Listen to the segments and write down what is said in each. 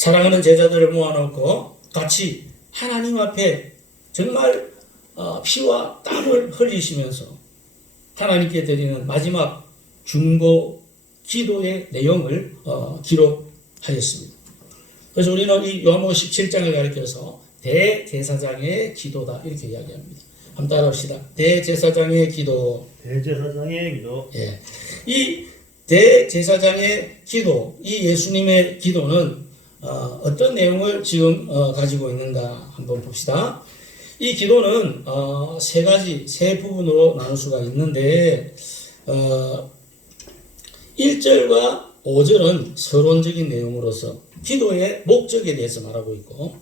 사랑하는 제자들을 모아놓고 같이 하나님 앞에 정말 피와 땀을 흘리시면서 하나님께 드리는 마지막 중보 기도의 내용을 기록하였습니다. 그래서 우리는 이 요한복음 17장을 가리켜서 대제사장의 기도다 이렇게 이야기합니다. 한번 따라합시다. 대제사장의 기도. 대제사장의 기도. 예. 이 대제사장의 기도, 이 예수님의 기도는 어떤 내용을 지금 가지고 있는가 한번 봅시다. 이 기도는 세 부분으로 나눌 수가 있는데 1절과 5절은 서론적인 내용으로서 기도의 목적에 대해서 말하고 있고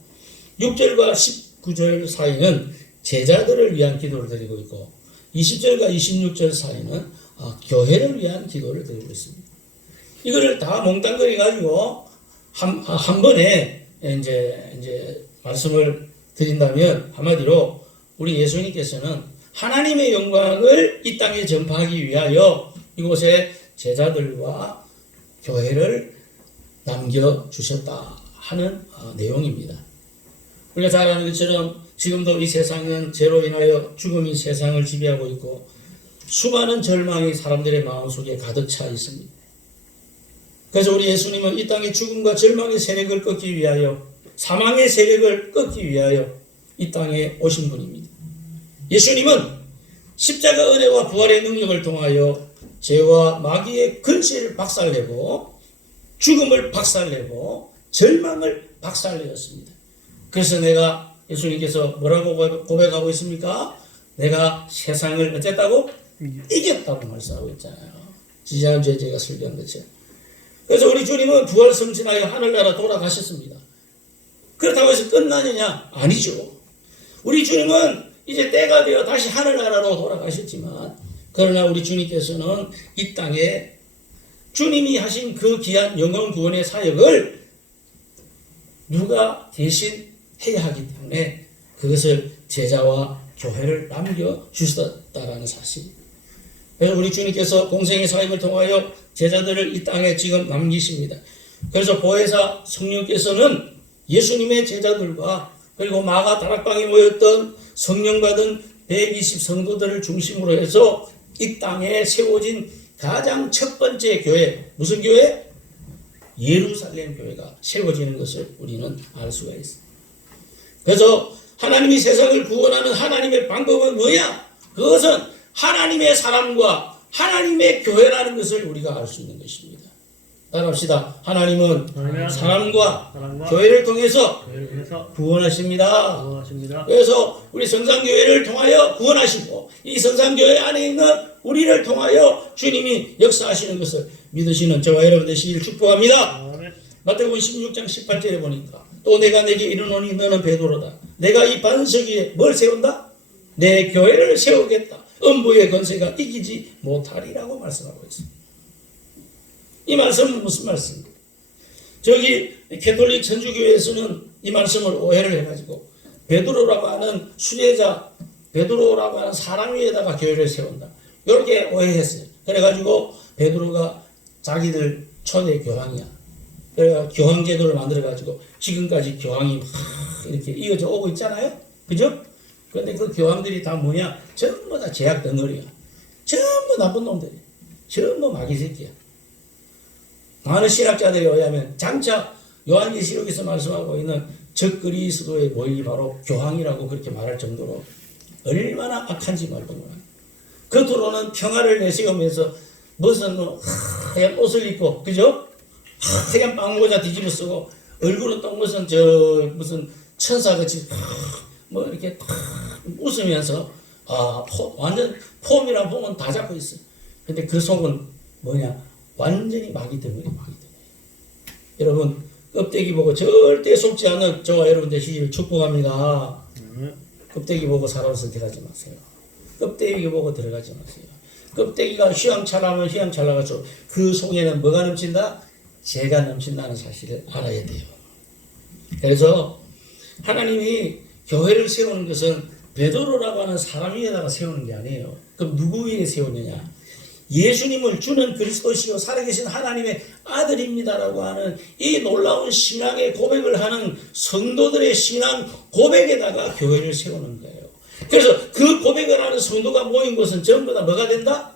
6절과 19절 사이는 제자들을 위한 기도를 드리고 있고 20절과 26절 사이는 교회를 위한 기도를 드리고 있습니다. 이거를 다 몽땅거리 가지고 한 번에 이제 말씀을 드린다면 한마디로 우리 예수님께서는 하나님의 영광을 이 땅에 전파하기 위하여 이곳에 제자들과 교회를 남겨주셨다 하는 내용입니다. 우리가 잘 아는 것처럼 지금도 이 세상은 죄로 인하여 죽음이 세상을 지배하고 있고 수많은 절망이 사람들의 마음속에 가득 차 있습니다. 그래서 우리 예수님은 이 땅의 죽음과 절망의 세력을 꺾기 위하여 사망의 세력을 꺾기 위하여 이 땅에 오신 분입니다. 예수님은 십자가 은혜와 부활의 능력을 통하여 죄와 마귀의 근세를 박살내고 죽음을 박살내고 절망을 박살내었습니다. 그래서 예수님께서 뭐라고 고백하고 있습니까? 내가 세상을 어쨌다고? 이겼다고 말씀하고 있잖아요. 지지난주에 제가 설교한 것처럼. 그래서 우리 주님은 부활 승진하여 하늘나라 돌아가셨습니다. 그렇다고 해서 끝나느냐? 아니죠. 우리 주님은 이제 때가 되어 다시 하늘나라로 돌아가셨지만 그러나 우리 주님께서는 이 땅에 주님이 하신 그 귀한 영원 구원의 사역을 누가 대신 해야 하기 때문에 그것을 제자와 교회를 남겨주셨다라는 사실. 그래서 우리 주님께서 공생의 사역을 통하여 제자들을 이 땅에 지금 남기십니다. 그래서 보혜사 성령께서는 예수님의 제자들과 그리고 마가 다락방에 모였던 성령 받은 120 성도들을 중심으로 해서 이 땅에 세워진 가장 첫 번째 교회, 무슨 교회? 예루살렘 교회가 세워지는 것을 우리는 알 수가 있습니다. 그래서 하나님이 세상을 구원하는 하나님의 방법은 뭐냐? 그것은 하나님의 사람과 하나님의 교회라는 것을 우리가 알 수 있는 것입니다. 따라합시다. 하나님은 사람과 교회를 통해서 구원하십니다. 그래서 우리 성산교회를 통하여 구원하시고 이 성산교회 안에 있는 우리를 통하여 주님이 역사하시는 것을 믿으시는 저와 여러분 되시기를 축복합니다. 마태복음 16장 18절에 보니까 또 내가 내게 이르노니 너는 베드로다. 내가 이 반석 위에 뭘 세운다? 내 교회를 세우겠다. 음부의 권세가 이기지 못하리라고 말씀하고 있습니다. 이 말씀은 무슨 말씀입니까? 저기 캐톨릭 천주교회에서는 이 말씀을 오해를 해가지고 베드로라고 하는 수제자, 베드로라고 하는 사람 위에다가 교회를 세운다. 이렇게 오해했어요. 그래가지고 베드로가 자기들 초대 교황이야. 그래가 교황 제도를 만들어가지고 지금까지 교황이 막 이렇게 이어져 오고 있잖아요. 그죠? 그런데 그 교황들이 다 뭐냐? 전부 다 제약 덩어리야. 전부 나쁜 놈들이야. 전부 마귀 새끼야. 많은 신학자들에 의하면 장차 요한계시록에서 말씀하고 있는 적그리스도의 모임이 바로 교황이라고 그렇게 말할 정도로 얼마나 악한지 말도 못합니다. 겉으로는 평화를 내세우면서 무슨 하얀 옷을 입고 그죠? 하얀 빵모자 뒤집어 쓰고 얼굴은 또 무슨 천사같이 뭐 이렇게 웃으면서 완전 폼이랑 폼은 다 잡고 있어. 근데 그 속은 뭐냐? 완전히 마귀 덩어리. 여러분 껍데기 보고 절대 속지 않는 저와 여러분 되시기를 축복합니다. 껍데기 보고 살아서 들어가지 마세요. 껍데기 보고 들어가지 마세요. 껍데기가 휘황찬란하면 휘황찬란하죠. 그 속에는 뭐가 넘친다? 죄가 넘친다는 사실을 알아야 돼요. 그래서 하나님이 교회를 세우는 것은 베드로라고 하는 사람 위에다가 세우는 게 아니에요. 그럼 누구 위에 세우느냐? 예수님을 주는 그리스도시요 살아계신 하나님의 아들입니다라고 하는 이 놀라운 신앙의 고백을 하는 성도들의 신앙 고백에다가 교회를 세우는 거예요. 그래서 그 고백을 하는 성도가 모인 곳은 전부 다 뭐가 된다?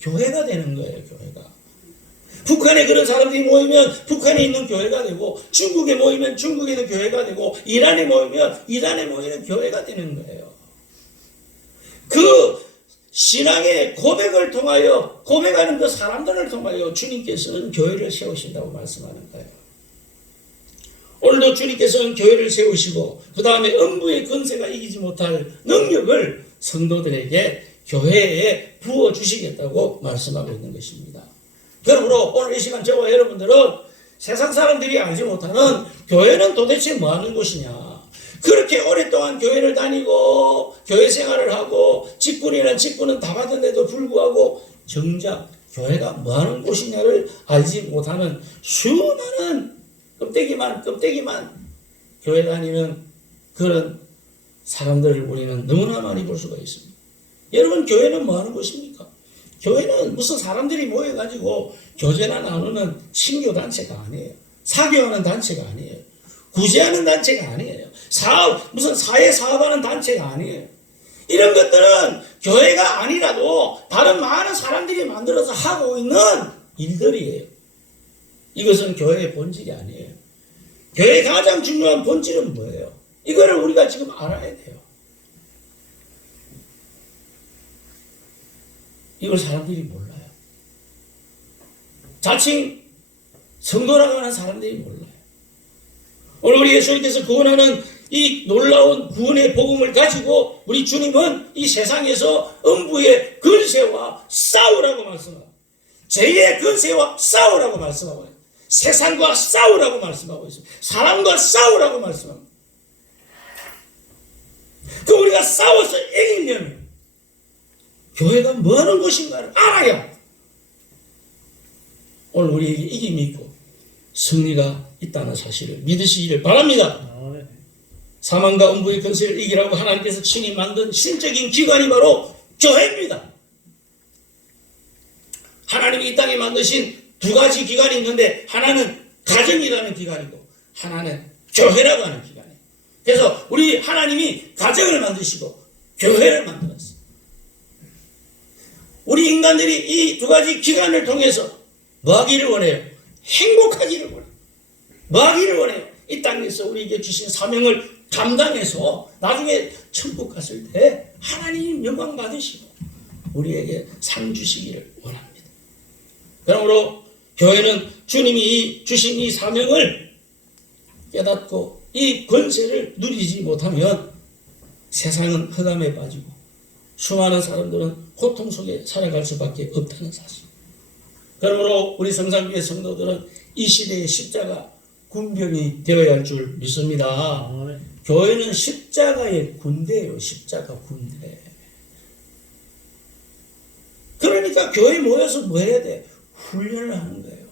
교회가 되는 거예요. 교회가. 북한에 그런 사람들이 모이면 북한에 있는 교회가 되고, 중국에 모이면 중국에 있는 교회가 되고, 이란에 모이면 이란에 모이는 교회가 되는 거예요. 그 신앙의 고백을 통하여, 고백하는 그 사람들을 통하여 주님께서는 교회를 세우신다고 말씀하는 거예요. 오늘도 주님께서는 교회를 세우시고, 그 다음에 음부의 권세가 이기지 못할 능력을 성도들에게 교회에 부어주시겠다고 말씀하고 있는 것입니다. 그러므로 오늘 이 시간 저와 여러분들은 세상 사람들이 알지 못하는 교회는 도대체 뭐 하는 곳이냐. 그렇게 오랫동안 교회를 다니고 교회 생활을 하고 직분이란 직분은 다 받은데도 불구하고 정작 교회가 뭐 하는 곳이냐를 알지 못하는 수많은 껍데기만 교회 다니는 그런 사람들을 우리는 너무나 많이 볼 수가 있습니다. 여러분, 교회는 뭐 하는 곳입니까? 교회는 무슨 사람들이 모여가지고 교제나 나누는 친교단체가 아니에요. 사교하는 단체가 아니에요. 구제하는 단체가 아니에요. 무슨 사회 사업하는 단체가 아니에요. 이런 것들은 교회가 아니라도 다른 많은 사람들이 만들어서 하고 있는 일들이에요. 이것은 교회의 본질이 아니에요. 교회의 가장 중요한 본질은 뭐예요? 이거를 우리가 지금 알아야 돼요. 이걸 사람들이 몰라요. 자칭 성도라고 하는 사람들이 몰라요. 오늘 우리 예수님께서 구원하는 이 놀라운 구원의 복음을 가지고 우리 주님은 이 세상에서 음부의 권세와 싸우라고 말씀하고, 죄의 권세와 싸우라고 말씀하고, 세상과 싸우라고 말씀하고 있습니다. 사람과 싸우라고 말씀합니다. 그 우리가 싸워서 이기려면 교회가 뭐 하는 곳인가를 알아야 오늘 우리에게 이김이 있고 승리가 있다는 사실을 믿으시기를 바랍니다. 사망과 음부의 권세를 이기라고 하나님께서 친히 만든 신적인 기관이 바로 교회입니다. 하나님이 이 땅에 만드신 두 가지 기관이 있는데, 하나는 가정이라는 기관이고 하나는 교회라고 하는 기관이에요. 그래서 우리 하나님이 가정을 만드시고 교회를 만들었어요. 우리 인간들이 이 두 가지 기관을 통해서 뭐 하기를 원해요? 행복하기를 원해요. 뭐 하기를 원해요? 이 땅에서 우리에게 주신 사명을 감당해서 나중에 천국 갔을 때 하나님 영광 받으시고 우리에게 상 주시기를 원합니다. 그러므로 교회는 주님이 주신 이 사명을 깨닫고 이 권세를 누리지 못하면 세상은 흑암에 빠지고 수많은 사람들은 고통 속에 살아갈 수밖에 없다는 사실. 그러므로 우리 성산교회 성도들은 이 시대의 십자가 군병이 되어야 할 줄 믿습니다. 교회는 십자가의 군대예요. 십자가 군대. 그러니까 교회 모여서 뭐 해야 돼? 훈련을 하는 거예요.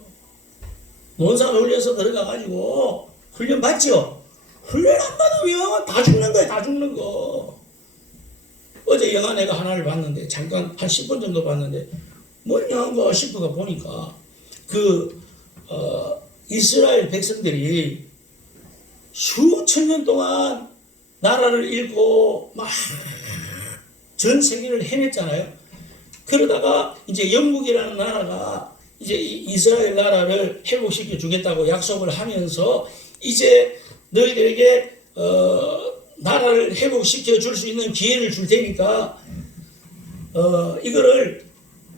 논산 훈련소 들어가가지고 훈련 받죠? 훈련 안 받으면 다 죽는 거예요. 다 죽는 거. 어제 영화 내가 하나를 봤는데, 잠깐 한 10분 정도 봤는데 뭐냐 싶어가 보니까 이스라엘 백성들이 수천 년 동안 나라를 잃고 막 전 세계를 헤맸잖아요. 그러다가 이제 영국이라는 나라가 이제 이스라엘 나라를 회복시켜 주겠다고 약속을 하면서 이제 너희들에게 나라를 회복시켜 줄 수 있는 기회를 줄 테니까 이거를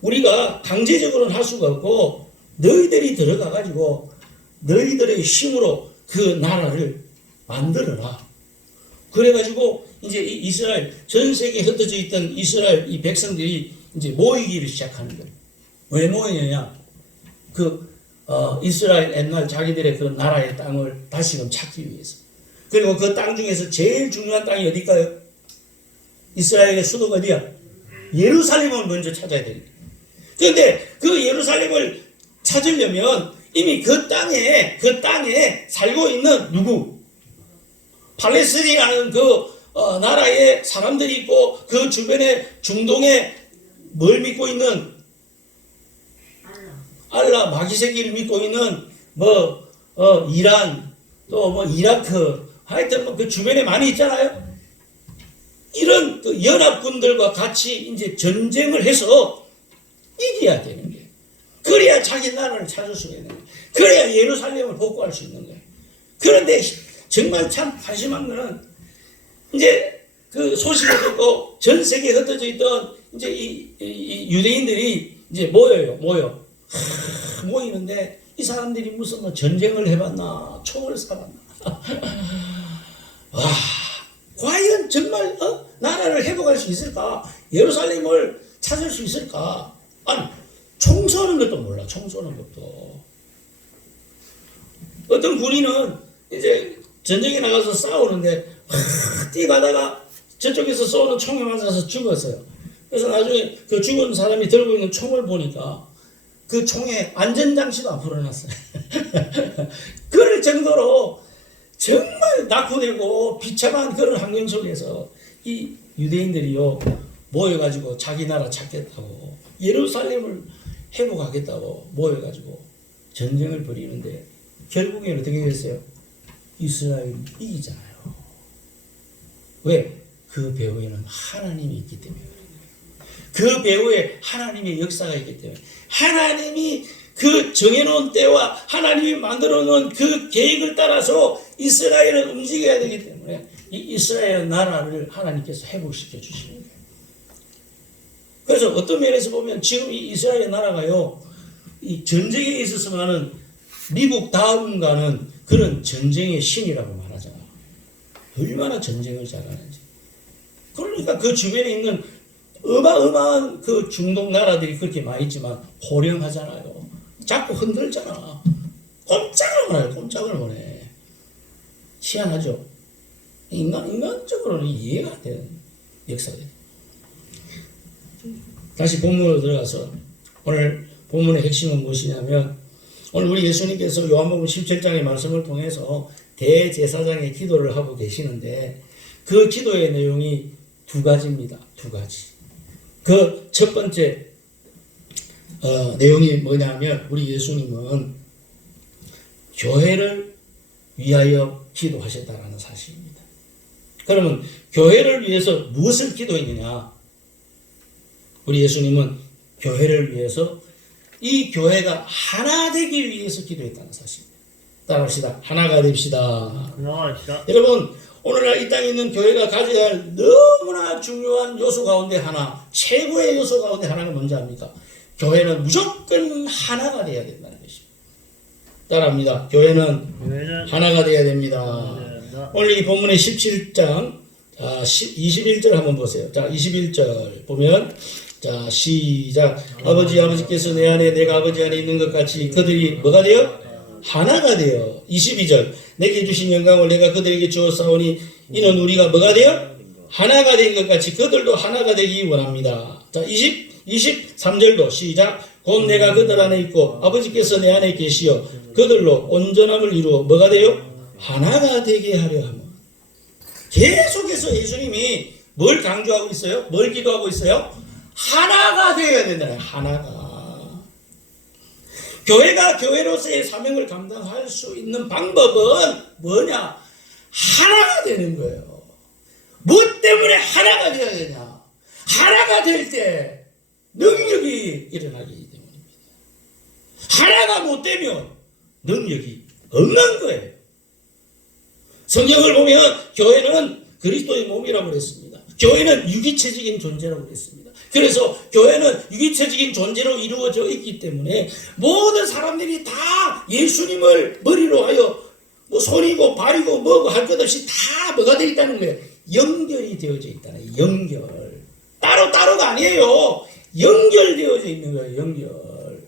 우리가 강제적으로는 할 수가 없고 너희들이 들어가 가지고 너희들의 힘으로 그 나라를 만들어라. 그래가지고 이제 이스라엘 전 세계에 흩어져 있던 이스라엘 이 백성들이 이제 모이기를 시작하는 거예요. 왜 모이느냐? 이스라엘 옛날 자기들의 그 나라의 땅을 다시금 찾기 위해서. 그리고 그 땅 중에서 제일 중요한 땅이 어딜까요? 이스라엘의 수도가 어디야? 예루살렘을 먼저 찾아야 됩니다. 그런데 그 예루살렘을 찾으려면 이미 그 땅에 살고 있는 누구? 팔레스틴이라는 나라의 사람들이 있고 그 주변에 중동에 뭘 믿고 있는 알라 마귀새끼를 믿고 있는 이란 또 이라크 하여튼 그 주변에 많이 있잖아요. 이런 그 연합군들과 같이 이제 전쟁을 해서 이겨야 되는 거예요. 그래야 자기 나라를 찾을 수가 있는 거예요. 그래야 예루살렘을 복구할 수 있는 거예요. 그런데 정말 참 한심한 거는 이제 그 소식을 듣고 전 세계에 흩어져 있던 이제 이 유대인들이 이제 모이는데 이 사람들이 무슨 뭐 전쟁을 해봤나 총을 쏴봤나 와 과연 정말 나라를 회복할 수 있을까? 예루살렘을 찾을 수 있을까? 아니 총 쏘는 것도 몰라. 총 쏘는 것도 어떤 군인은 이제 전쟁에 나가서 싸우는데 뛰가다가 저쪽에서 쏘는 총에 맞아서 죽었어요. 그래서 나중에 그 죽은 사람이 들고 있는 총을 보니까 그 총에 안전장치도 안 풀어놨어요. 그럴 정도로 정말 낙후되고 비참한 그런 환경 속에서 이 유대인들이요 모여가지고 자기 나라 찾겠다고 예루살렘을 회복하겠다고 모여가지고 전쟁을 벌이는데 결국에는 어떻게 됐어요? 이스라엘이 이기잖아요. 왜? 그 배후에는 하나님이 있기 때문에 그런 거예요. 그 배후에 하나님의 역사가 있기 때문에 하나님이 그 정해놓은 때와 하나님이 만들어놓은 그 계획을 따라서 이스라엘은 움직여야 되기 때문에 이 이스라엘 나라를 하나님께서 회복시켜 주시는 거예요. 그래서 어떤 면에서 보면 지금 이 이스라엘 나라가요 이 전쟁에 있어서만은 미국 다음가는 그런 전쟁의 신이라고 말하잖아요. 얼마나 전쟁을 잘하는지. 그러니까 그 주변에 있는 어마어마한 그 중동 나라들이 그렇게 많이 있지만 호령하잖아요. 자꾸 흔들잖아. 꼼짝을 못해요. 꼼짝을 못해. 희한하죠. 인간적으로는 이해가 안 되는 역사들. 다시 본문으로 들어가서 오늘 본문의 핵심은 무엇이냐면 오늘 우리 예수님께서 요한복음 17장의 말씀을 통해서 대제사장의 기도를 하고 계시는데 그 기도의 내용이 두 가지입니다. 두 가지. 그 첫 번째 내용이 뭐냐면 우리 예수님은 교회를 위하여 기도하셨다라는 사실입니다. 그러면 교회를 위해서 무엇을 기도했느냐? 우리 예수님은 교회를 위해서 이 교회가 하나 되기 위해서 기도했다는 사실입니다. 따라합시다. 하나가 됩시다. 여러분 오늘날 이 땅에 있는 교회가 가져야 할 너무나 중요한 요소 가운데 하나, 최고의 요소 가운데 하나가 뭔지 압니까? 교회는 무조건 하나가 되어야 된다는 것입니다. 따라합니다. 교회는 하나가 되어야 됩니다. 오늘 이 본문의 17장 21절 한번 보세요. 자, 21절 보면 자, 시작. 아버지께서 내 안에 내가 아버지 안에 있는 것 같이 그들이 뭐가 돼요? 하나가 돼요. 22절. 내게 주신 영광을 내가 그들에게 주었사오니 이는 우리가 뭐가 돼요? 하나가 된 것 같이 그들도 하나가 되기 원합니다. 자, 23절도 시작. 곧 내가 그들 안에 있고 아버지께서 내 안에 계시어 그들로 온전함을 이루어 뭐가 돼요? 하나가 되게 하려 하면. 계속해서 예수님이 뭘 강조하고 있어요? 뭘 기도하고 있어요? 하나가 되어야 된다는 하나가. 교회가 교회로서의 사명을 감당할 수 있는 방법은 뭐냐? 하나가 되는 거예요. 무엇 때문에 하나가 되어야 되냐? 하나가 될 때 능력이 일어나기 때문입니다. 하나가 못 되면 능력이 없는 거예요. 성경을 보면 교회는 그리스도의 몸이라고 그랬습니다. 교회는 유기체적인 존재라고 그랬습니다. 그래서 교회는 유기체적인 존재로 이루어져 있기 때문에 모든 사람들이 다 예수님을 머리로 하여 뭐 손이고 발이고 뭐고 할 것 없이 다 뭐가 되어 있다는 거예요. 연결이 되어져 있다는 연결. 따로따로가 아니에요. 연결되어져 있는 거예요. 연결.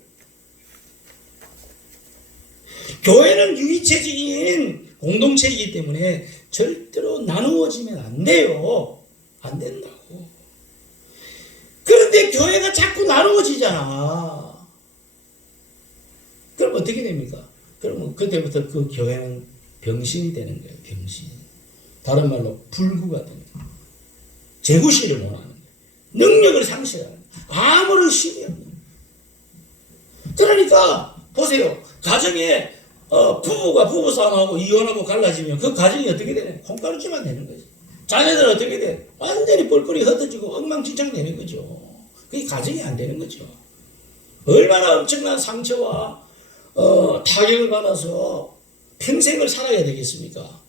교회는 유기체적인 공동체이기 때문에 절대로 나누어지면 안 돼요. 안 된다고. 그런데 교회가 자꾸 나누어지잖아. 그럼 어떻게 됩니까? 그러면 그때부터 그 교회는 병신이 되는 거예요. 병신. 다른 말로 불구가 되는 거예요. 제구시를 못하는 거예요. 능력을 상실하는 거예요. 아무런 힘이 없는 거예요. 그러니까 보세요. 가정에 부부가 부부싸움하고 이혼하고 갈라지면 그 가정이 어떻게 되냐? 콩가루지만 되는 거지. 자녀들은 어떻게 돼? 완전히 뿔뿔이 흩어지고 엉망진창 되는 거죠. 그게 가정이 안 되는 거죠. 얼마나 엄청난 상처와 타격을 받아서 평생을 살아야 되겠습니까?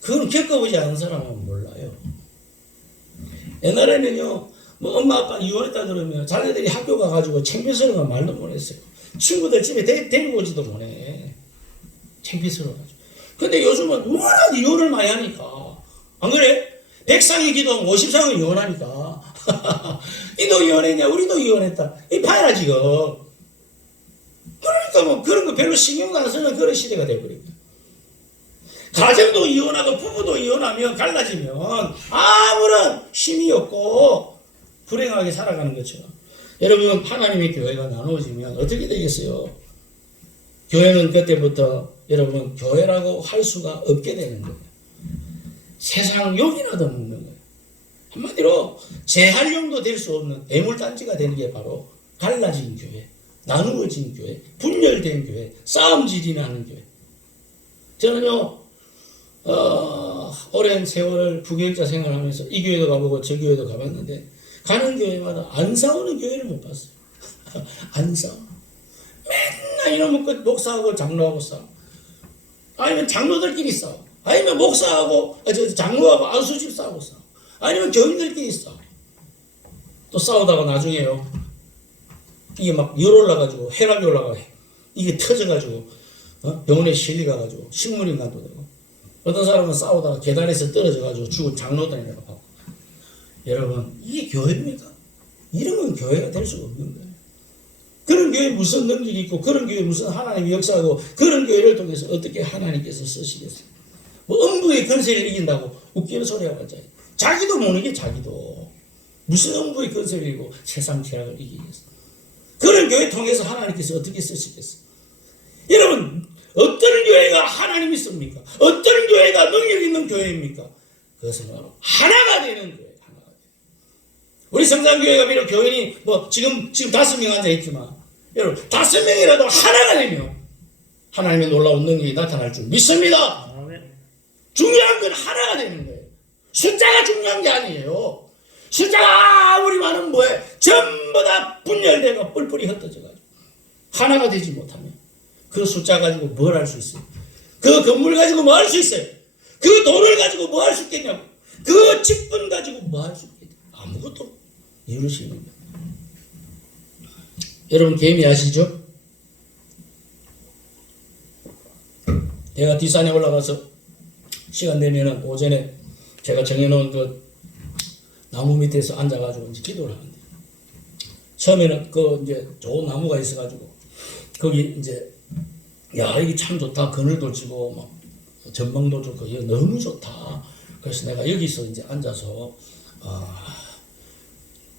그건 겪어보지 않은 사람은 몰라요. 옛날에는요, 뭐 엄마 아빠 이혼했다 그러면 자녀들이 학교 가가지고 창피스러워 말도 못했어요. 친구들 집에 데리고 오지도 못해. 창피스러워가지고. 근데 요즘은 워낙 이혼을 많이 하니까, 안 그래? 100상이 기도하면 50상은 이혼하니까. 니도 이혼했냐? 우리도 이혼했다. 이 봐라, 지금. 그러니까 뭐 그런 거 별로 신경도 안 쓰는 그런 시대가 돼버립니다. 가정도 이혼하고 부부도 이혼하면 갈라지면 아무런 힘이 없고 불행하게 살아가는 것처럼. 여러분, 하나님의 교회가 나누어지면 어떻게 되겠어요? 교회는 그때부터 여러분 교회라고 할 수가 없게 되는 거예요. 세상 욕이라도 먹는 거예요. 한마디로 재활용도 될 수 없는 애물단지가 되는 게 바로 갈라진 교회, 나누어진 교회, 분열된 교회, 싸움질이 나는 교회. 저는요, 오랜 세월을 부교육자 생활하면서 이 교회도 가보고 저 교회도 가봤는데 가는 교회마다 안 싸우는 교회를 못 봤어요. 안 싸워. 맨날 이놈의 것 목사하고 장로하고 싸워. 아니면 장로들끼리 싸워. 아니면 목사하고 장로하고 안수집 싸우고 싸워. 아니면 교인들끼리 싸워. 또 싸우다가 나중에요. 이게 막 열 올라가지고 혈압이 올라가 이게 터져가지고 병원에 실려가가지고 식물인간도 되고 어떤 사람은 싸우다가 계단에서 떨어져가지고 죽은 장로들이라고 하고. 여러분, 이게 교회입니까? 이런 건 교회가 될 수가 없는 거예요. 그런 교회에 무슨 능력이 있고 그런 교회에 무슨 하나님의 역사하고 그런 교회를 통해서 어떻게 하나님께서 쓰시겠어요? 뭐 음부의 권세를 이긴다고 웃기는 소리하고 하잖아요. 자기도 모르는 게 자기도 무슨 음부의 권세를 이기고 세상 죄악을 이기겠어요? 그런 교회 통해서 하나님께서 어떻게 쓰시겠어요? 여러분, 어떤 교회가 하나님이 씁니까? 어떤 교회가 능력 있는 교회입니까? 그것은 바로 하나가 되는 교회. 하나가 되는. 우리 성산교회가 비록 교인이 뭐 지금 5명 앉아 있지만 여러분 5명이라도 하나가 되면 하나님의 놀라운 능력이 나타날 줄 믿습니다. 아멘. 중요한 건 하나가 되는 거예요. 숫자가 중요한 게 아니에요. 숫자가 아무리 많으면 뭐해? 전부 다 분열되고 뿔뿔이 흩어져가지고 하나가 되지 못하면 그 숫자 가지고 뭘 할 수 있어요? 그 건물 가지고 뭐 할 수 있어요? 그 돈을 가지고 뭐 할 수 있겠냐고? 그 직분 가지고 뭐 할 수 있겠냐고? 아무것도 이룰 수 있는 거예요. 여러분, 개미 아시죠? 내가 뒷산에 올라가서 시간 되면은 오전에 제가 정해놓은 그 나무 밑에서 앉아가지고 이제 기도를 하는데 처음에는 그 이제 좋은 나무가 있어가지고 거기 이제 야 이게 참 좋다 그늘도 지고 막 전망도 좋고 이거 너무 좋다. 그래서 내가 여기서 이제 앉아서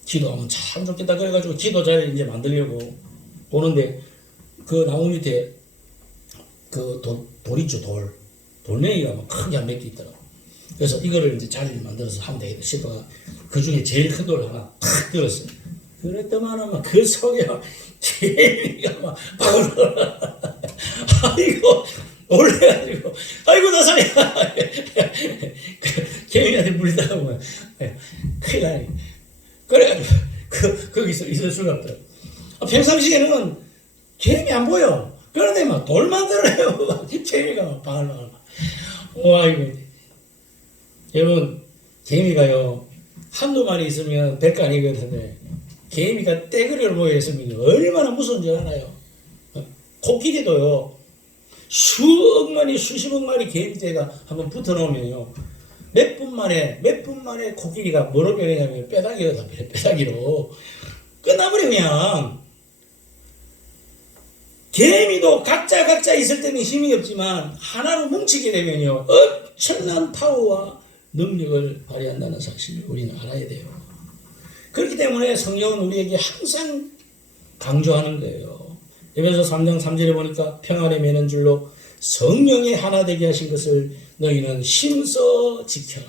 기도하면 참 좋겠다 그래가지고 기도 자리 이제 만들려고 오는데 그 나무 밑에 그 돌 있죠 돌멩이가 막 크게 한 몇 개 있더라고. 그래서 이거를 이제 자리를 만들어서 하면 되겠다 싶어가 그 중에 제일 큰 돌을 하나 탁 들었어요. 그랬더만은 막 그 속에 막 개미가 막 박을 아이고 놀래가지고 아이고 나 살이야 개미한테 물리다가 보면 큰일 나네. 그래가지고 거기서 있을 수가 없더라고. 평상시에는 개미 안 보여. 그런데 막 돌만 들어요. 개미가 막 박을 아이고. 여러분, 개미가요 한두 마리 있으면 백 아니거든요. 개미가 떼그리를 모여 있으면 얼마나 무서운 줄 알아요? 코끼리도요 수억 마리 수십억 마리 개미떼가 한번 붙어 놓으면요 몇 분 만에 코끼리가 뭐로 변하냐면 뼈다귀로 다 뼈다귀로 끝나버려. 그냥 개미도 각자 있을 때는 힘이 없지만 하나로 뭉치게 되면요 엄청난 파워와 능력을 발휘한다는 사실을 우리는 알아야 돼요. 그렇기 때문에 성경은 우리에게 항상 강조하는 거예요. 에베소 3장 3절에 보니까 평안에 매는 줄로 성령의 하나 되게 하신 것을 너희는 힘써 지켜라.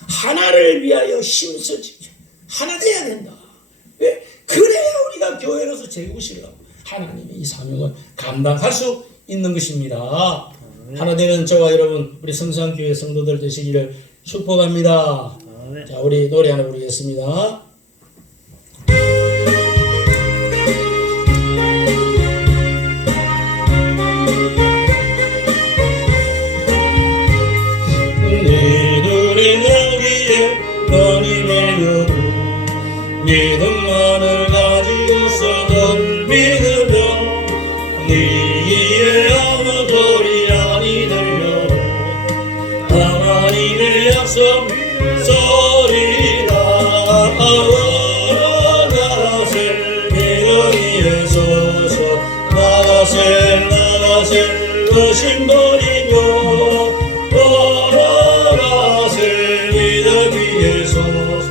하나를 위하여 힘써 지켜. 하나 돼야 된다. 왜? 그래야 우리가 교회로서 제국을 실라고. 하나님의 이 사명을 감당할 수 있는 것입니다. 하나 되는 저와 여러분 우리 성산교회 성도들 되시기를 축복합니다. 아멘. 자, 우리 노래 하나 부르겠습니다. 내 눈에 여기에 너니 내려도 믿음만을 가지고서 널 믿으며 네 아무 소리 아니 들려도 하나님의 약속 소리다. 나가세 믿음 위에 서서 나가세 의심버리며 나가세 믿음 위에 서서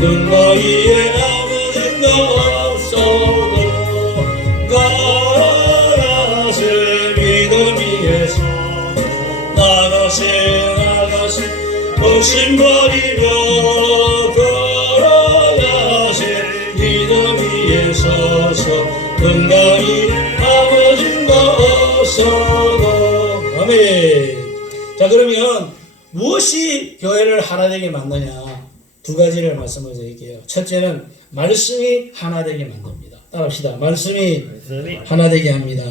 눈과 위에 아무 증거 없어도 나가세 믿음 위에 서서 나가세 의심버리며 걸어가세 믿음 위에 서서 건강히 아무 증거 없어도. 아멘. 자, 그러면 무엇이 교회를 하나 되게 만드냐? 두 가지를 말씀을 드릴게요. 첫째는 말씀이 하나 되게 만듭니다. 따라합시다. 말씀이 하나 되게 합니다.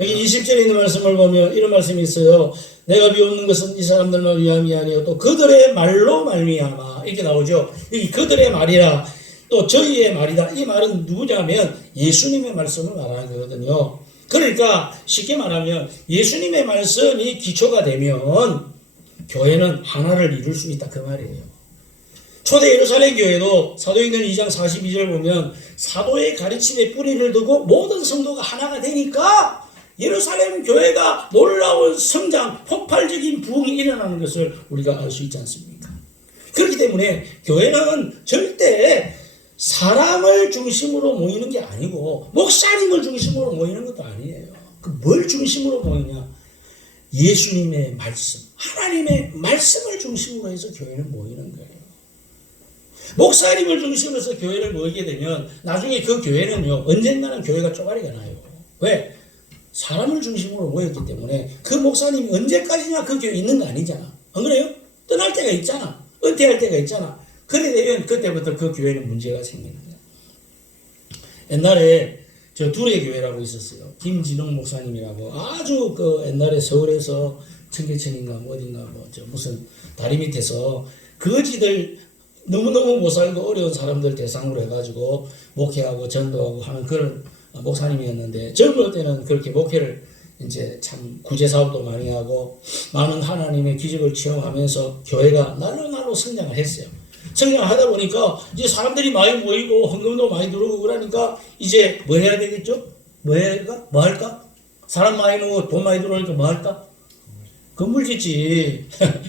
여기 20절에 있는 말씀을 보면 이런 말씀이 있어요. 내가 비웃는 것은 이 사람들만 위함이 아니요 또 그들의 말로 말미암아 이렇게 나오죠. 여기 그들의 말이라 또 저희의 말이다. 이 말은 누구냐면 예수님의 말씀을 말하는 거거든요. 그러니까 쉽게 말하면 예수님의 말씀이 기초가 되면 교회는 하나를 이룰 수 있다 그 말이에요. 초대 예루살렘 교회도 사도행전 2장 42절 보면 사도의 가르침에 뿌리를 두고 모든 성도가 하나가 되니까 예루살렘 교회가 놀라운 성장, 폭발적인 부흥이 일어나는 것을 우리가 알 수 있지 않습니까? 그렇기 때문에 교회는 절대 사람을 중심으로 모이는 게 아니고 목사님을 중심으로 모이는 것도 아니에요. 그 뭘 중심으로 모이냐? 예수님의 말씀, 하나님의 말씀을 중심으로 해서 교회는 모이는 거예요. 목사님을 중심으로 해서 교회를 모이게 되면 나중에 그 교회는요 언젠가는 교회가 쪼가리가 나요. 왜? 사람을 중심으로 모였기 때문에 그 목사님이 언제까지나 그 교회에 있는 거 아니잖아. 안 그래요? 떠날 때가 있잖아. 은퇴할 때가 있잖아. 그래 되면 그때부터 그 교회는 문제가 생기는 거야. 옛날에 저 둘의 교회라고 있었어요. 김진웅 목사님이라고 아주 그 옛날에 서울에서 청계천인가 뭐 어딘가 뭐 저 무슨 다리 밑에서 거지들 너무너무 못 살고 어려운 사람들 대상으로 해가지고 목회하고 전도하고 하는 그런 목사님이었는데 젊을 때는 그렇게 목회를 이제 참 구제 사업도 많이 하고 많은 하나님의 기적을 체험하면서 교회가 날로 성장을 했어요. 성장을 하다 보니까 이제 사람들이 많이 모이고 헌금도 많이 들어오고 그러니까 이제 뭐 해야 되겠죠? 뭐 할까? 사람 많이 넣고 돈 많이 들어오니까 뭐 할까? 건물 짓지.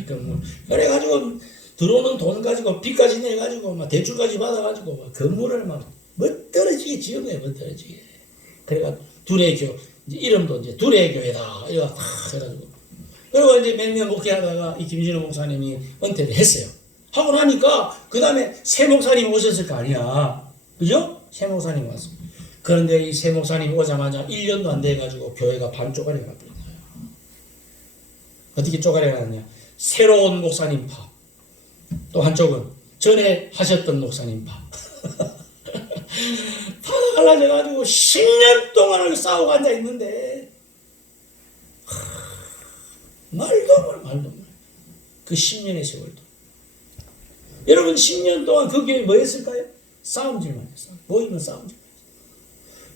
건물. 그래가지고 들어오는 돈 가지고 빚까지 내가지고 막 대출까지 받아가지고 막 건물을 막 멋들어지게 지은 거예요. 멋들어지게. 그래가 둘의 교회 이름도 이제 둘의 교회다. 이거 다 해가지고 그리고 이제 몇 년 목회하다가 이 김진호 목사님이 은퇴를 했어요. 하고 나니까 그 다음에 새 목사님이 오셨을 거 아니야. 그죠? 새 목사님이 왔어. 그런데 이 새 목사님이 오자마자 1년도 안 돼가지고 교회가 반 쪼가리가 나버린 거예요. 어떻게 쪼가리가 났냐? 새로운 목사님 파. 또 한쪽은 전에 하셨던 목사님 파. 파가 갈라져가지고 10년 동안을 싸우고 앉아있는데 말도 안 돼. 그 10년의 세월도. 여러분 10년 동안 그 교회 뭐 했을까요? 싸움질만 했어요. 모이면 싸움질.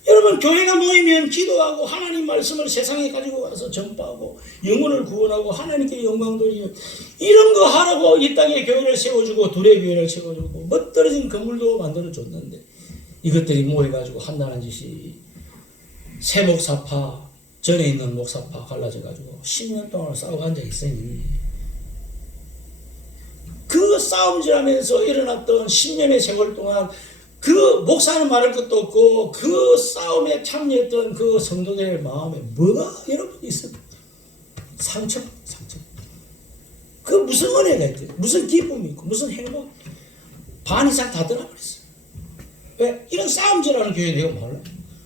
여러분 교회가 모이면 기도하고 하나님 말씀을 세상에 가지고 가서 전파하고 영혼을 구원하고 하나님께 영광 돌리고 이런 거 하라고 이 땅에 교회를 세워주고 둘의 교회를 세워주고 멋들어진 건물도 만들어줬는데 이것들이 모여가지고 한다는 짓이 새 목사파 전에 있는 목사파 갈라져가지고 10년 동안 싸우고 앉아있으니 그 싸움질하면서 일어났던 10년의 세월 동안 그 목사는 말할 것도 없고 그 싸움에 참여했던 그 성도들의 마음에 뭐가 여러분 있을까? 상처. 그 무슨 은혜가 있대? 무슨 기쁨이 있고 무슨 행복? 반 이상 다 떠나버렸어요. 왜? 이런 싸움질하는 교회 내가 몰라.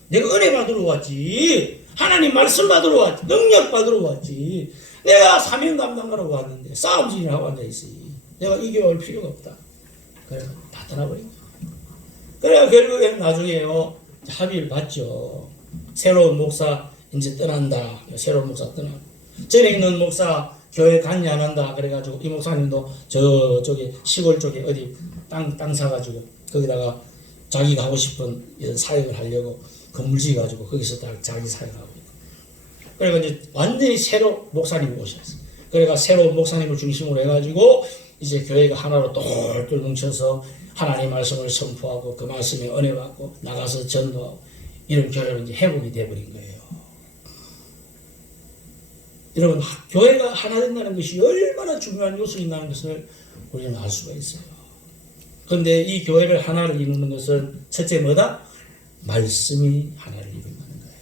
내가 은혜 받으러 왔지. 하나님 말씀 받으러 왔지. 능력 받으러 왔지. 내가 사명 감당하러 왔는데 싸움질을 하고 앉아있으니 내가 이겨올 필요가 없다. 그래서 다 떠나버린 거야. 그래야 결국엔 나중에요. 합의를 봤죠. 새로운 목사 이제 떠난다. 새로운 목사 떠나고. 전에 있는 목사 교회 관리 안 한다. 그래가지고 이 목사님도 저쪽에 시골 쪽에 어디 땅 사가지고 거기다가 자기가 하고 싶은 이런 사역을 하려고 건물 지어가지고 거기서 자기 사역하고 있고. 그래가 이제 완전히 새로 목사님이 오셨어요. 그래가 새로운 목사님을 중심으로 해가지고 이제 교회가 하나로 똘똘 뭉쳐서 하나님 말씀을 선포하고 그 말씀에 은혜 받고 나가서 전도하고 이런 교회로 이제 회복이 되어버린 거예요. 여러분, 교회가 하나 된다는 것이 얼마나 중요한 요소인다는 것을 우리는 알 수가 있어요. 그런데 이 교회를 하나를 이루는 것은 첫째 뭐다? 말씀이 하나를 이룬다는 거예요.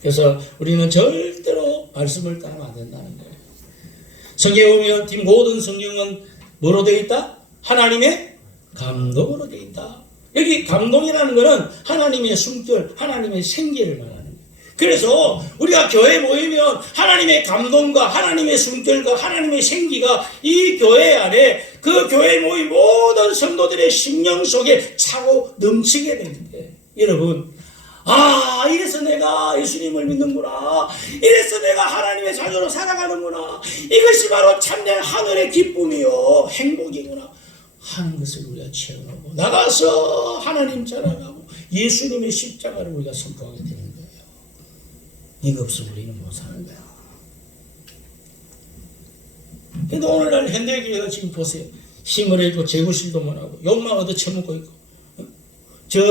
그래서 우리는 절대로 말씀을 따르면 안 된다는 거예요. 성경에 보면 모든 성경은 뭐로 되어 있다? 하나님의 감동으로 되어 있다. 여기 감동이라는 것은 하나님의 숨결, 하나님의 생기를 말하는 거예요. 그래서 우리가 교회에 모이면 하나님의 감동과 하나님의 숨결과 하나님의 생기가 이 교회 안에 그 교회에 모인 모든 성도들의 심령 속에 차고 넘치게 되는데, 여러분, 이래서 내가 예수님을 믿는구나. 이래서 내가 하나님의 자녀로 살아가는구나. 이것이 바로 참된 하늘의 기쁨이요 행복이구나 하는 것을 우리가 체험하고 나가서 하나님 자랑하고 예수님의 십자가를 우리가 선포하게 되는 거예요. 이거 없으면 우리는 못 사는 거야. 근데 오늘날 현대교회가 지금 보세요. 힘을 잃고 재구실도 못하고 욕만 얻어 처먹고 있고,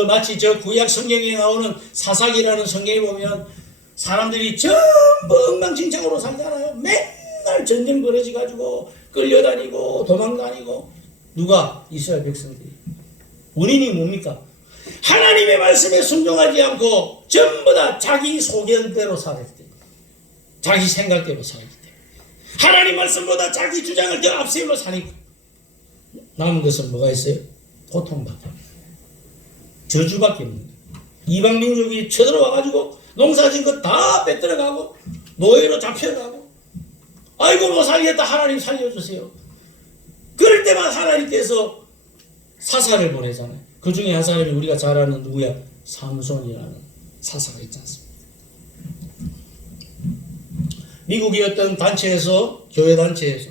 마치 저 구약 성경에 나오는 사사기라는 성경에 보면 사람들이 전부 엉망진창으로 살잖아요. 맨날 전쟁 벌어지가지고 끌려다니고 도망다니고. 누가? 이스라엘 백성들이. 원인이 뭡니까? 하나님의 말씀에 순종하지 않고 전부 다 자기 소견대로 살았기 때문에, 자기 생각대로 살기 때문에, 하나님 말씀보다 자기 주장을 더 앞세우고 사니까 남은 것은 뭐가 있어요? 고통밖에 없어요. 저주밖에 없는 거예요. 이방 민족이 쳐들어와가지고 농사진 거 다 뺏들어가고 노예로 잡혀가고, 아이고 못 살겠다, 하나님 살려주세요. 그럴 때만 하나님께서 사사를 보내잖아요. 그 중에 한 사람이 우리가 잘 아는 누구야? 삼손이라는 사사가 있지 않습니까? 미국의 어떤 단체에서, 교회 단체에서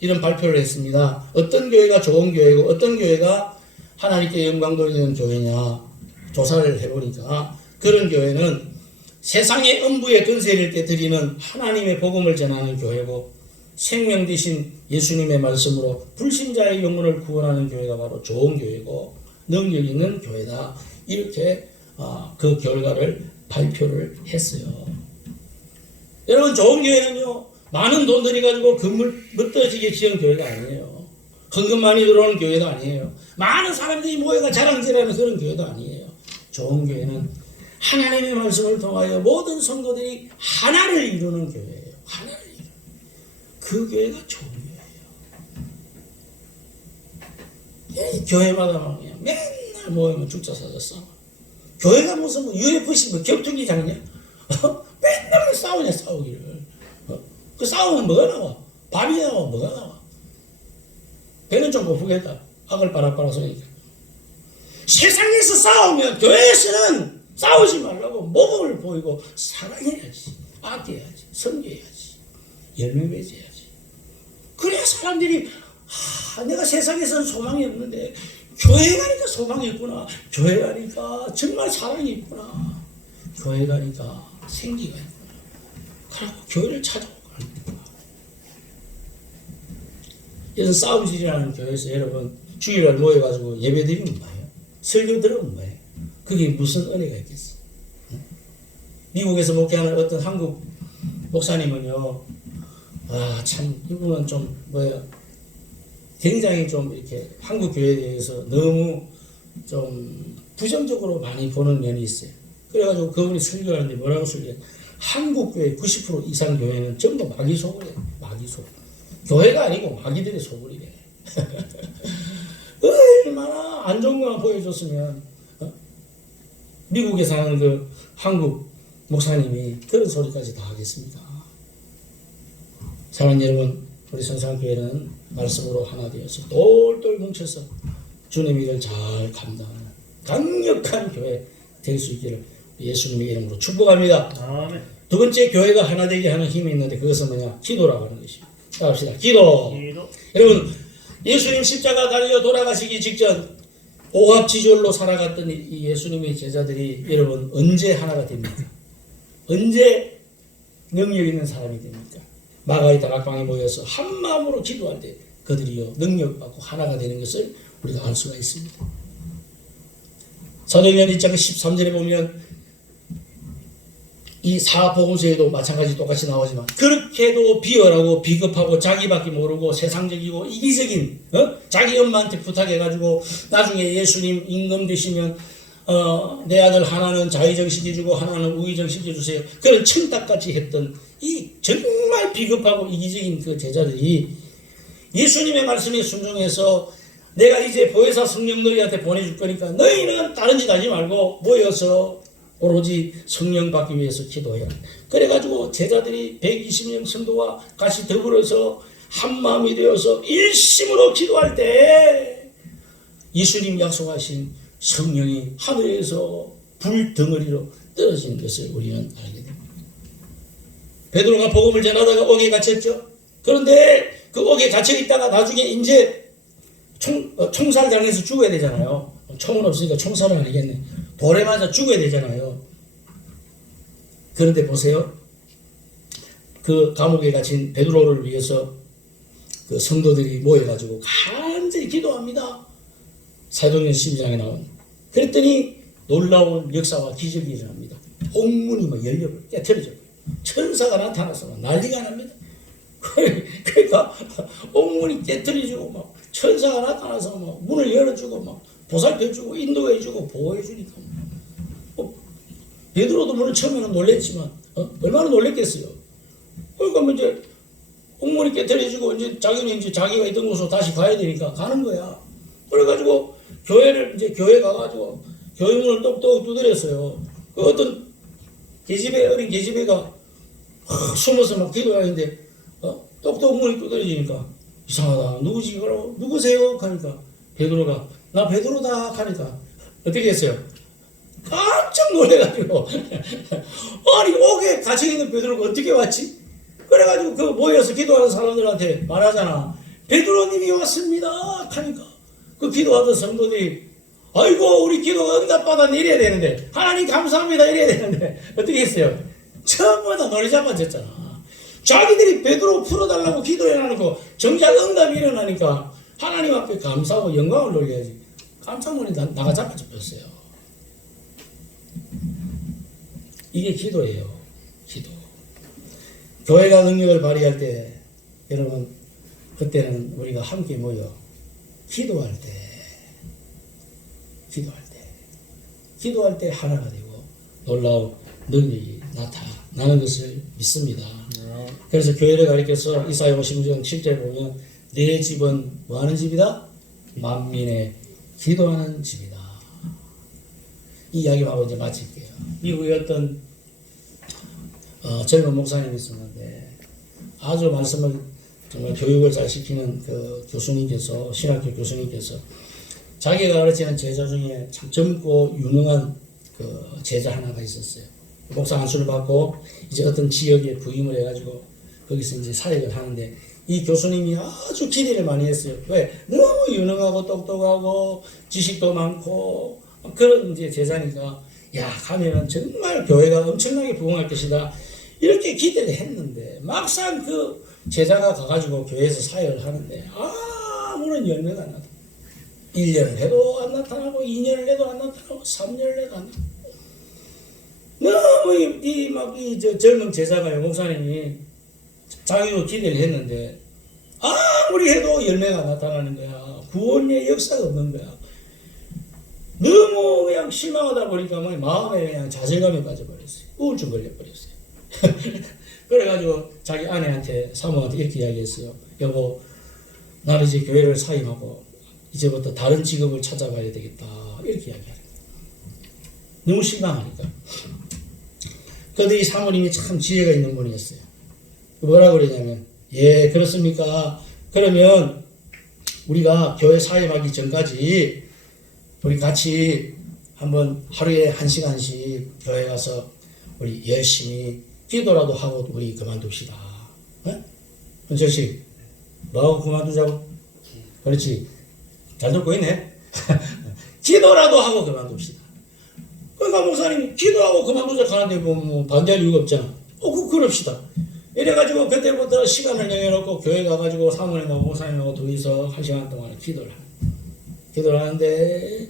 이런 발표를 했습니다. 어떤 교회가 좋은 교회고 어떤 교회가 하나님께 영광 돌리는 교회냐 조사를 해보니까, 그런 교회는 세상의 음부의 권세를 깨뜨리는 하나님의 복음을 전하는 교회고, 생명 되신 예수님의 말씀으로 불신자의 영혼을 구원하는 교회가 바로 좋은 교회고 능력 있는 교회다. 이렇게 그 결과를 발표를 했어요. 여러분, 좋은 교회는요, 많은 돈 들여가지고 건물 멋들어지게 지은 교회가 아니에요. 헌금 많이 들어오는 교회도 아니에요. 많은 사람들이 모여가 자랑질하는 그런 교회도 아니에요. 좋은 교회는 하나님의 말씀을 통하여 모든 성도들이 하나를 이루는 교회예요. 하나를 이루는. 그 교회가 좋은 교회예요. 교회마다 막 그냥 맨날 모이면 죽자 사자 싸워. 교회가 무슨 UFC 격투기장이냐? 맨날 싸우냐, 싸우기를. 그 싸우면 뭐가 나와? 밥이 나와, 뭐가 나와? 배는 좀 고프겠다. 악을 빨아빨아 소리니까. 세상에서 싸우면 교회에서는 싸우지 말라고 모범을 보이고 사랑해야지, 아껴야지, 섬겨야지, 열매 맺어야지. 그래야 사람들이 내가 세상에서는 소망이 없는데 교회 가니까 소망이 있구나. 교회 가니까 정말 사랑이 있구나. 교회 가니까 생기가 있구나. 그러고 교회를 찾아오고 가는 거야. 그래서 싸움질이라는 교회에서 여러분 주일날 모여가지고 예배 드리면 뭐예요? 설교 들으면 뭐예요? 그게 무슨 은혜가 있겠어? 미국에서 목회하는 어떤 한국 목사님은요, 참 이분은 좀 굉장히 좀 이렇게 한국 교회에 대해서 너무 좀 부정적으로 많이 보는 면이 있어요. 그래가지고 그분이 설교하는데 뭐라고 설교해요? 한국 교회 90% 이상 교회는 전부 마귀 소굴이에요. 마귀 소굴. 교회가 아니고 마귀들의 소굴이래. 얼마나 안 좋은 것만 보여줬으면 미국에 사는 그 한국 목사님이 그런 소리까지 다 하겠습니다. 사랑하는 여러분, 우리 성산교회는 말씀으로 하나 되어서 똘똘 뭉쳐서 주님의 일을 잘 감당하는 강력한 교회 될 수 있기를 예수님의 이름으로 축복합니다. 아멘. 두 번째, 교회가 하나 되게 하는 힘이 있는데 그것은 뭐냐? 기도라고 하는 것입니다. 따라합시다. 기도. 기도. 여러분, 예수님 십자가 달려 돌아가시기 직전 오합지졸로 살아갔던 이 예수님의 제자들이 여러분 언제 하나가 됩니까? 언제 능력 있는 사람이 됩니까? 마가의 다락방에 모여서 한 마음으로 기도할 때 그들이요 능력받고 하나가 되는 것을 우리가 알 수가 있습니다. 사도행전 1장 13절에 보면 이 사복음서에도 마찬가지 똑같이 나오지만 그렇게도 비열하고 비겁하고 자기밖에 모르고 세상적이고 이기적인 자기 엄마한테 부탁해가지고 나중에 예수님 임금 되시면 내 아들 하나는 자의정 시켜주고 하나는 우의정 시켜주세요. 그런 청탁같이 했던 이 정말 비겁하고 이기적인 그 제자들이 예수님의 말씀에 순종해서 내가 이제 보혜사 성령 너희한테 보내줄 거니까 너희는 다른 짓 하지 말고 모여서 오로지 성령 받기 위해서 기도해라. 그래가지고 제자들이 120명 성도와 같이 더불어서 한 마음이 되어서 일심으로 기도할 때 예수님 약속하신 성령이 하늘에서 불덩어리로 떨어지는 것을 우리는 알게 됩니다. 베드로가 복음을 전하다가 옥에 갇혔죠. 그런데 그 옥에 갇혀 있다가 나중에 이제 총살당해서 죽어야 되잖아요. 총은 없으니까 총살은 아니겠네. 돌에 맞아 죽어야 되잖아요. 그런데 보세요. 그 감옥에 갇힌 베드로를 위해서 그 성도들이 모여가지고 간절히 기도합니다. 사도행전 12장에 나온. 그랬더니 놀라운 역사와 기적이 일어납니다. 옥문이 막 열려 깨트려져. 천사가 나타나서 막 난리가 납니다. 그러니까 옥문이 깨트려지고 막 천사가 나타나서 막 문을 열어주고 막 보살펴주고 인도해주고 보호해주니까 베드로도 물론 처음에는 놀랬지만 얼마나 놀랬겠어요. 그러니까 뭐 이제 옥문이 깨트려지고 이제 자기는 이제 자기가 있던 곳으로 다시 가야 되니까 가는 거야. 그래가지고 교회를 이제 교회 가가지고 교회 문을 똑똑 두드렸어요. 그 어떤 계집애 어린 계집애가 숨어서 막 기도하는데 똑똑 문이 두드려지니까 이상하다. 누구지? 그러고 누구세요? 하니까 베드로가 나 베드로다 하니까 어떻게 했어요? 깜짝 놀래가지고 아니 옥에 갇혀있는 베드로가 어떻게 왔지? 그래가지고 그 모여서 기도하는 사람들한테 말하잖아. 베드로님이 왔습니다 하니까 그 기도하던 성도들이 아이고 우리 기도가 응답받아 이래야 되는데 하나님 감사합니다 이래야 되는데 어떻게 했어요? 전부 다 놀이 잡아졌잖아. 자기들이 베드로 풀어달라고 기도해놓고 정작 응답이 일어나니까 하나님 앞에 감사하고 영광을 돌려야지. 깜짝 놀라 나가 잡아졌어요. 이게 기도예요. 기도. 교회가 능력을 발휘할 때 여러분 그때는 우리가 함께 모여 기도할 때 하나가 되고 놀라운 능력이 나타나는 것을 믿습니다. 그래서 교회를 가리켜서 이사야 56장 7절에 보면 내 집은 뭐하는 집이다? 만민의 기도하는 집이다. 이 이야기만 하고 이제 마칠게요. 미국의 어떤 젊은 목사님이 있었는데 아주 말씀을 정말 교육을 잘 시키는 그 교수님께서 신학교 교수님께서 자기가 가르치는 제자 중에 참 젊고 유능한 그 제자 하나가 있었어요. 목사 안수를 받고 이제 어떤 지역에 부임을 해가지고 거기서 이제 사역을 하는데 이 교수님이 아주 기대를 많이 했어요. 왜? 너무 유능하고 똑똑하고 지식도 많고 그런 이제 제자니까 야 가면은 정말 교회가 엄청나게 부흥할 것이다 이렇게 기대를 했는데 막상 그 제자가 가가지고 교회에서 사역을 하는데 아무런 열매가 안 나타. 1년을 해도 안 나타나고 2년을 해도 안 나타나고 3년을 해도 안 나타나고 너무 이 젊은 제자가요 목사님이 자기도 기대를 했는데 아무리 해도 열매가 나타나는 거야. 구원의 역사가 없는 거야. 너무 그냥 실망하다 보니까 마음에 그냥 좌절감에 빠져버렸어요. 우울증 걸려버렸어요. 그래가지고 자기 아내한테 사모한테 이렇게 이야기했어요. 여보 나는 이제 교회를 사임하고 이제부터 다른 직업을 찾아봐야 되겠다 이렇게 이야기하는 거예요. 너무 실망하니까. 그런데 이 사모님이 참 지혜가 있는 분이었어요. 뭐라고 그러냐면, 예, 그렇습니까? 그러면 우리가 교회 사임하기 전까지 우리 같이 한번 하루에 1시간씩 교회 가서 우리 열심히 기도라도 하고 우리 그만둡시다. 어? 현철씨, 뭐하고 그만두자고? 그렇지. 잘 듣고 있네. 기도라도 하고 그만둡시다. 그러니까 목사님이 기도하고 그만두자 하는데 뭐 반대할 이유가 없잖아. 그럽시다. 이래가지고 그때부터 시간을 정해놓고 교회 가가지고 사모님하고 목사님하고 둘이서 1시간 동안 기도를 하는데,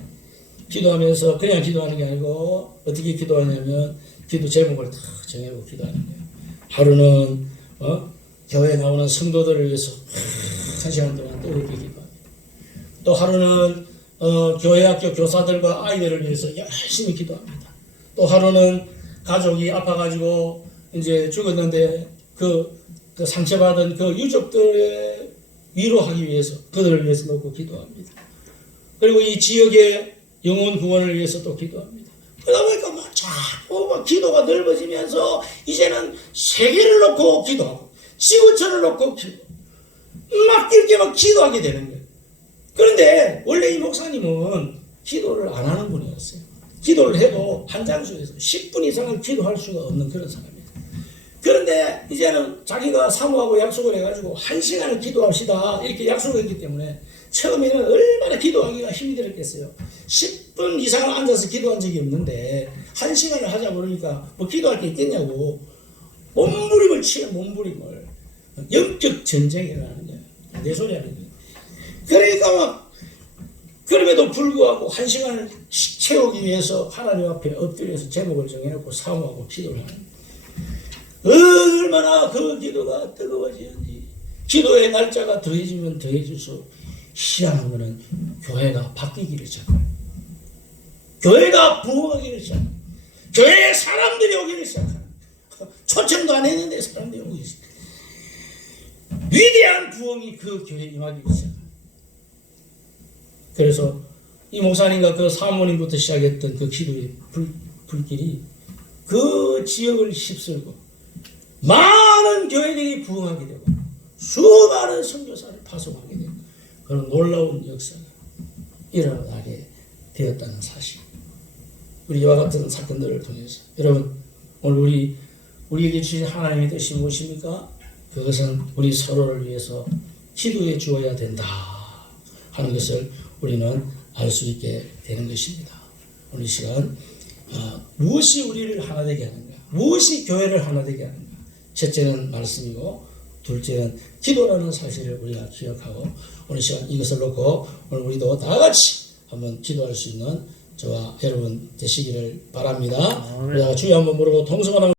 기도하면서 그냥 기도하는 게 아니고 어떻게 기도하냐면 기도 제목을 다 정해놓고 기도하는 거예요. 하루는 교회에 나오는 성도들을 위해서 1시간 동안 뜨겁게 기도합니다. 또 하루는 교회 학교 교사들과 아이들을 위해서 열심히 기도합니다. 또 하루는 가족이 아파가지고 이제 죽었는데 그 상처받은 그 유족들의 위로하기 위해서 그들을 위해서 놓고 기도합니다. 그리고 이 지역의 영혼 구원을 위해서 또 기도합니다. 그러다 보니까 자꾸 기도가 넓어지면서 이제는 세계를 놓고 기도하고 지구촌을 놓고 이렇게 기도하게 되는 거예요. 그런데 원래 이 목사님은 기도를 안 하는 분이었어요. 기도를 해도 한 장소에서 10분 이상을 기도할 수가 없는 그런 사람이에요. 그런데 이제는 자기가 사모하고 약속을 해가지고 1시간을 기도합시다 이렇게 약속했기 때문에 처음에는 얼마나 기도하기가 힘이 들었겠어요. 10분 이상 앉아서 기도한 적이 없는데 1시간을 하자 그러니까 뭐 기도할 게 있겠냐고 몸부림을 치는 몸부림을 영적 전쟁이 일어나는 거예요. 내 소리 하는 거예요. 그러니까 그럼에도 불구하고 1시간을 채우기 위해서 하나님 앞에 엎드려서 제목을 정해놓고 사모하고 기도를 하는 거예요. 얼마나 그 기도가 뜨거워지는지. 기도의 날짜가 더해지면 더해질수록 희한한 거는 교회가 바뀌기를 시작해요. 교회가 부흥하기를 시작해요. 교회에 사람들이 오기를 시작해요. 초청도 안 했는데 사람들이 오기 시작해요. 위대한 부흥이 그 교회에 임하기를 시작해요. 그래서 이 목사님과 그 사모님부터 시작했던 그 기도의 불길이 그 지역을 휩쓸고 많은 교회들이 부흥하게 되고 수많은 선교사를 파송하게 되고 그런 놀라운 역사가 일어나게 되었다는 사실. 우리 이와 같은 사건들을 통해서 여러분 오늘 우리에게 주신 하나님의 뜻이 무엇입니까? 그것은 우리 서로를 위해서 기도해 주어야 된다 하는 것을 우리는 알 수 있게 되는 것입니다. 오늘 이 시간 무엇이 우리를 하나 되게 하는가? 무엇이 교회를 하나 되게 하는가? 첫째는 말씀이고 둘째는 기도라는 사실을 우리가 기억하고 오늘 시간 이것을 놓고 오늘 우리도 다 같이 한번 기도할 수 있는 저와 여러분 되시기를 바랍니다. 우리가 주여 한번 부르고 통성하는